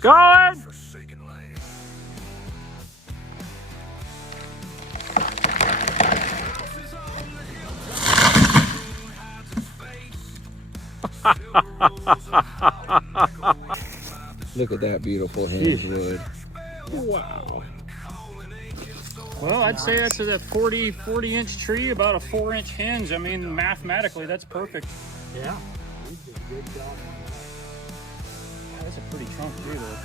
Going! Look at that beautiful hinge wood. Wow. Well, I'd say that's a 40 inch tree, about a 4-inch hinge. I mean, mathematically, that's perfect. Yeah. You did a good job on that. That's a pretty trunk too, though.